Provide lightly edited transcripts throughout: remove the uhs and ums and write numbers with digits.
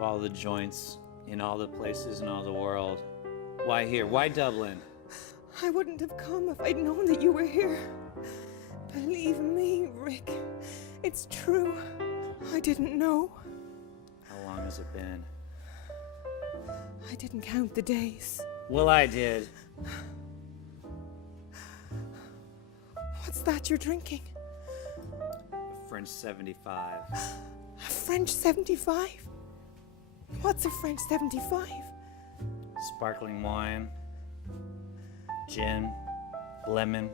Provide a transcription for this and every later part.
Of all the joints in all the places in all the world, why here? Why Dublin? I wouldn't have come if I'd known that you were here. Believe me, Rick. It's true. I didn't know. How long has it been? I didn't count the days. Well, I did. What's that you're drinking? French 75. A French 75? What's a French 75? Sparkling wine, gin, lemon,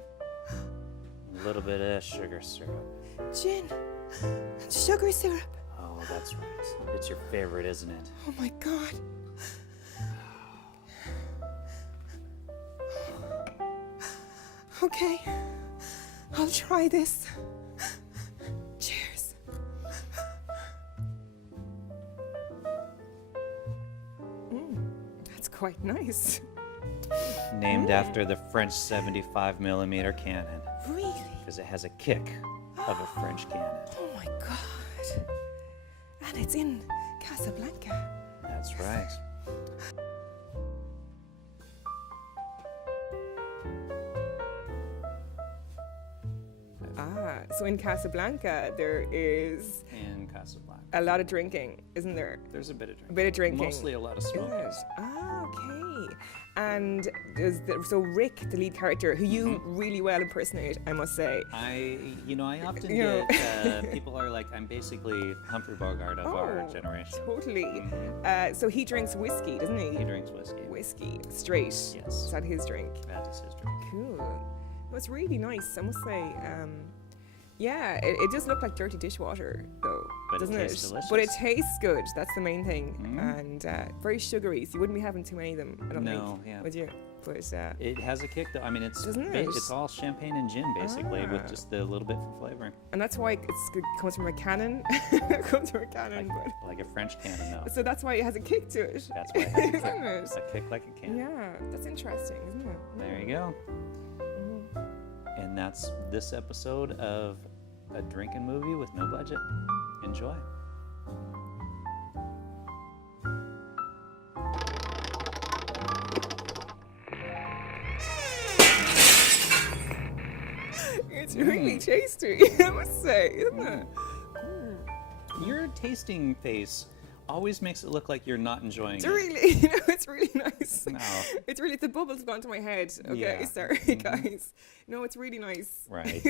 a little bit of sugar syrup. Gin and sugar syrup. Oh, that's right. It's your favorite, isn't it? Oh my God. Okay, I'll try this. Cheers. That's quite nice. Named after the French 75mm cannon, Really? because it has a kick of a French cannon. Oh my God. And it's in Casablanca. That's right. So in Casablanca, there is In Casablanca. a lot of drinking, isn't there? There's a bit of A drinking. bit of drinking. Mostly a lot of Isn't smoking. it? Okay. And so Rick, the lead character, who you really well impersonate, I must say. I often You know. get people are like, I'm basically Humphrey Bogart of our generation. Totally. So he drinks whiskey, doesn't he? He drinks whiskey. Whiskey, straight. Yes. Is that his drink? That is his drink. Cool. Well, it's really nice, I must say. Yeah, it does look like dirty dishwater, though, But it doesn't tastes delicious. But it tastes good. That's the main thing, and very sugary. So you wouldn't be having too many of them, I don't No, think. yeah. Would you? But It has a kick, though. I mean, Doesn't it? it's all champagne and gin, basically, Ah. with just a little bit for flavor. and that's why it comes from a cannon. It comes from a cannon, Like a French cannon, though. so that's why it has a kick to it. That's why it has a kick. Isn't it? A kick like a cannon. Yeah, that's interesting, isn't it? There you go. And that's this episode of A Drinking Movie with No Budget. Enjoy. It's really tasty, I must say, isn't it? Your tasting face always makes it look like you're not enjoying It's it. really, it's really nice. No. It's really, the bubbles have gone to my head. Okay, Yeah. sorry, guys. No, it's really nice. Right.